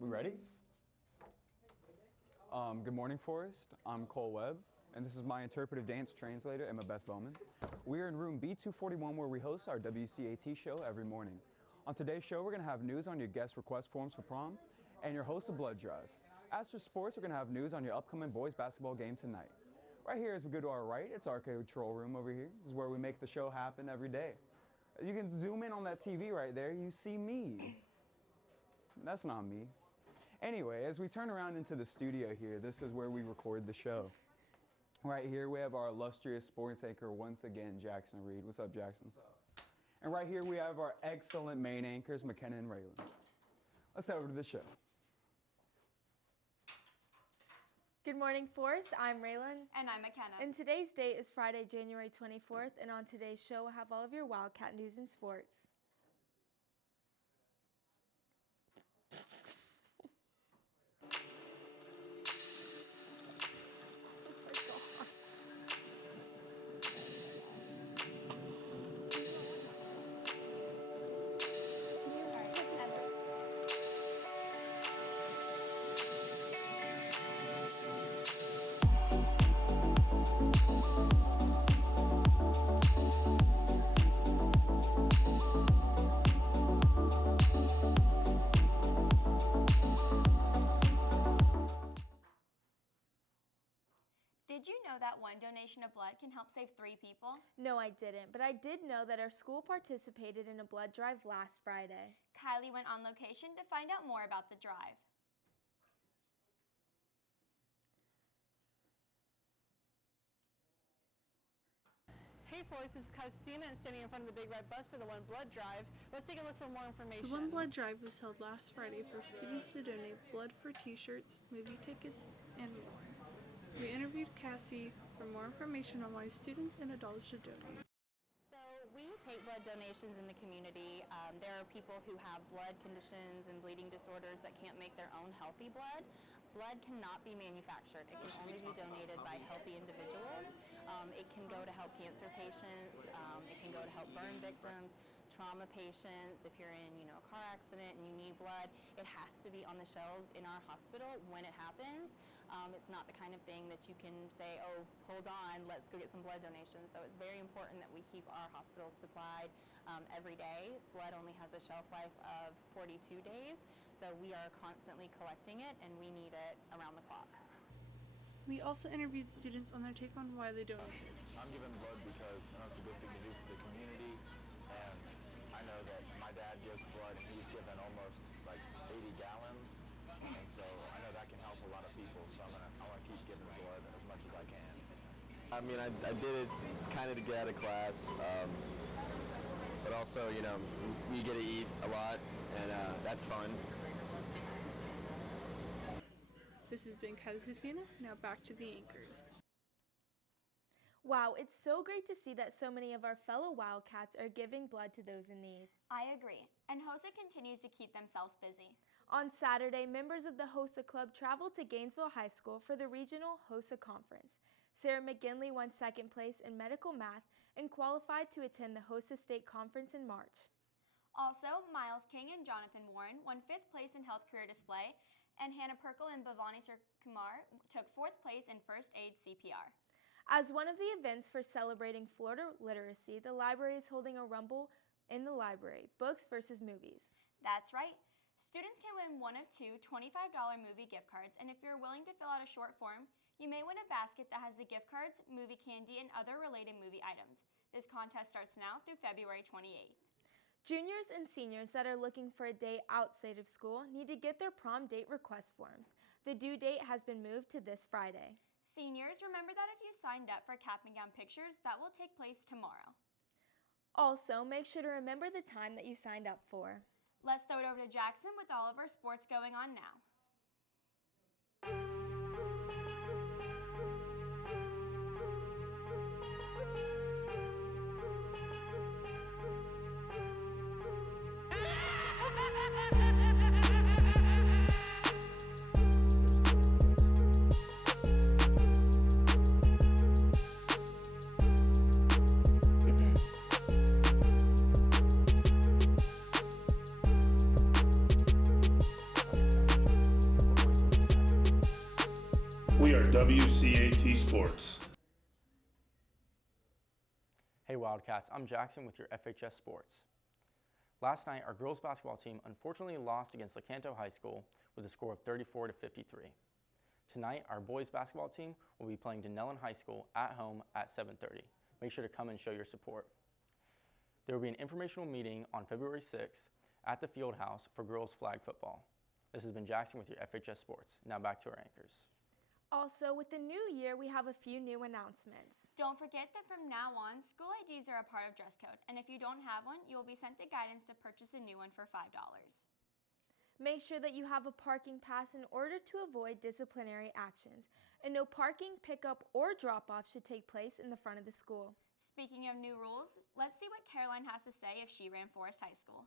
We ready? Good morning, Forest. I'm Cole Webb, and this is my interpretive dance translator, Emma Beth Bowman. We are in room B241 where we host our WCAT show every morning. On today's show, we're going to have news on your guest request forms for prom and your host of blood drive. As for sports, we're going to have news on your upcoming boys basketball game tonight. Right here, as we go to our right, it's our control room over here. This is where we make the show happen every day. You can zoom in on that TV right there. You see me. That's not me. Anyway, as we turn around into the studio here, this is where we record the show. Right here, we have our illustrious sports anchor once again, Jackson Reed. What's up, Jackson? What's up? And right here, we have our excellent main anchors, McKenna and Raylan. Let's head over to the show. Good morning, Forest. I'm Raylan. And I'm McKenna. And today's date is Friday, January 24th, and on today's show, we'll have all of your Wildcat news and sports. Did you know that one donation of blood can help save 3 people? No, I didn't, but I did know that our school participated in a blood drive last Friday. Kylie went on location to find out more about the drive. Hey Forest, this is Christina and standing in front of the big red bus for the One Blood Drive. Let's take a look for more information. The One Blood Drive was held last Friday for students to donate blood for t-shirts, movie tickets, and more. We interviewed Cassie for more information on why students and adults should donate. So we take blood donations in the community. There are people who have blood conditions and bleeding disorders that can't make their own healthy blood. Blood cannot be manufactured. It can only be donated by healthy individuals. It can go to help cancer patients. It can go to help burn victims, trauma patients. If you're in, a car accident and you need blood, it has to be on the shelves in our hospital when it happens. It's not the kind of thing that you can say, oh, hold on, let's go get some blood donations. So it's very important that we keep our hospitals supplied every day. Blood only has a shelf life of 42 days, so we are constantly collecting it and we need it around the clock. We also interviewed students on their take on why they donated. I'm giving blood because I know it's a good thing to do for the community, and I know that my dad gives blood and he's given almost like 80 gallons, and so I know that can help a lot of people, so I want to keep giving blood as much as I can. I mean, I did it kind of to get out of class, but also, you get to eat a lot, and that's fun. This has been Christina. Now back to the anchors. Wow, it's so great to see that so many of our fellow Wildcats are giving blood to those in need. I agree. And HOSA continues to keep themselves busy. On Saturday, members of the HOSA Club traveled to Gainesville High School for the regional HOSA conference. Sarah McGinley won second place in medical math and qualified to attend the HOSA State Conference in March. Also, Miles King and Jonathan Warren won 5th place in health career display, and Hannah Perkle and Bhavani Sir Kumar took 4th place in first aid CPR. As one of the events for celebrating Florida literacy, the library is holding a rumble in the library, books versus movies. That's right. Students can win one of 2 $25 movie gift cards, and if you're willing to fill out a short form, you may win a basket that has the gift cards, movie candy, and other related movie items. This contest starts now through February 28th. Juniors and seniors that are looking for a day outside of school need to get their prom date request forms. The due date has been moved to this Friday. Seniors, remember that if you signed up for cap and gown pictures, that will take place tomorrow. Also, make sure to remember the time that you signed up for. Let's throw it over to Jackson with all of our sports going on now. We are WCAT Sports. Hey Wildcats, I'm Jackson with your FHS Sports. Last night, our girls basketball team unfortunately lost against Lecanto High School with a score of 34-53. Tonight, our boys basketball team will be playing Denellen High School at home at 7:30. Make sure to come and show your support. There will be an informational meeting on February 6th at the field house for girls flag football. This has been Jackson with your FHS Sports. Now back to our anchors. Also, with the new year, we have a few new announcements. Don't forget that from now on, school IDs are a part of dress code, and if you don't have one, you will be sent a guidance to purchase a new one for $5. Make sure that you have a parking pass in order to avoid disciplinary actions, and no parking, pickup, or drop-off should take place in the front of the school. Speaking of new rules, let's see what Caroline has to say if she ran Forest High School.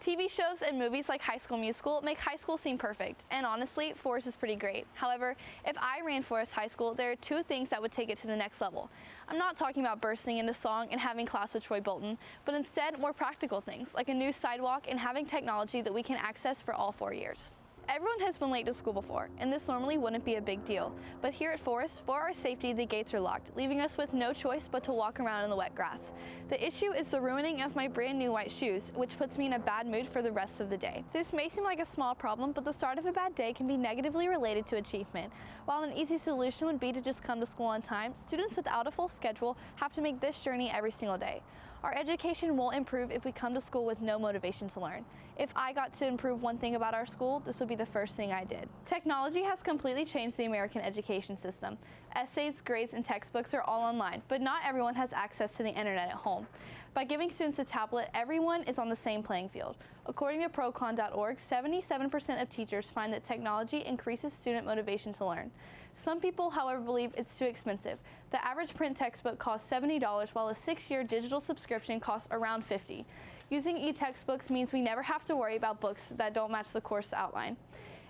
TV shows and movies like High School Musical make high school seem perfect, and honestly, Forest is pretty great. However, if I ran Forest High School, there are two things that would take it to the next level. I'm not talking about bursting into song and having class with Troy Bolton, but instead more practical things like a new sidewalk and having technology that we can access for all 4 years. Everyone has been late to school before, and this normally wouldn't be a big deal. But here at Forest, for our safety, the gates are locked, leaving us with no choice but to walk around in the wet grass. The issue is the ruining of my brand new white shoes, which puts me in a bad mood for the rest of the day. This may seem like a small problem, but the start of a bad day can be negatively related to achievement. While an easy solution would be to just come to school on time, students without a full schedule have to make this journey every single day. Our education won't improve if we come to school with no motivation to learn. If I got to improve one thing about our school, this would be the first thing I did. Technology has completely changed the American education system. Essays, grades, and textbooks are all online, but not everyone has access to the internet at home. By giving students a tablet, everyone is on the same playing field. According to procon.org, 77% of teachers find that technology increases student motivation to learn. Some people, however, believe it's too expensive. The average print textbook costs $70, while a 6-year digital subscription costs around $50. Using e-textbooks means we never have to worry about books that don't match the course outline.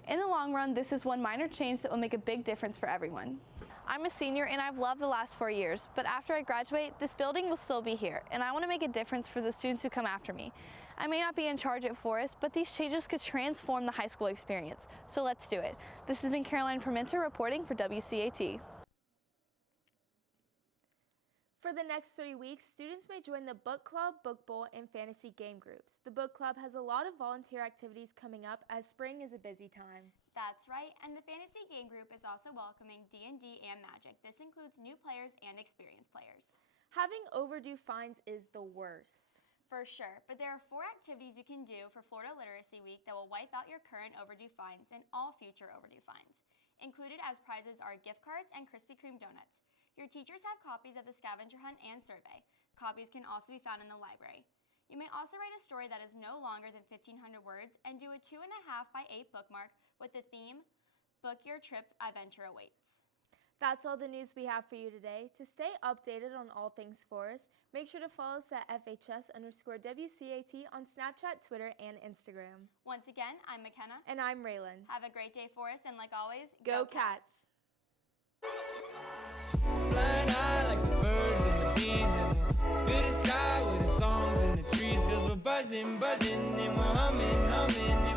In the long run, this is one minor change that will make a big difference for everyone. I'm a senior and I've loved the last 4 years, but after I graduate, this building will still be here, and I want to make a difference for the students who come after me. I may not be in charge at Forest, but these changes could transform the high school experience. So let's do it. This has been Caroline Permenter reporting for WCAT. For the next 3 weeks, students may join the book club, book bowl, and fantasy game groups. The book club has a lot of volunteer activities coming up as spring is a busy time. That's right, and the fantasy game group is also welcoming D&D and Magic. This includes new players and experienced players. Having overdue fines is the worst. For sure, but there are 4 activities you can do for Florida Literacy Week that will wipe out your current overdue fines and all future overdue fines. Included as prizes are gift cards and Krispy Kreme donuts. Your teachers have copies of the scavenger hunt and survey. Copies can also be found in the library. You may also write a story that is no longer than 1,500 words and do a 2.5 by 8 bookmark with the theme, Book Your Trip Adventure Awaits. That's all the news we have for you today. To stay updated on all things Forest, make sure to follow us at FHS_WCAT on Snapchat, Twitter, and Instagram. Once again, I'm McKenna. And I'm Raylan. Have a great day, Forest, and like always, go Cats! Flying high like the birds and the bees, and we'll fill the sky with the songs and the trees, 'cause we're buzzing, buzzing, and we're humming, humming.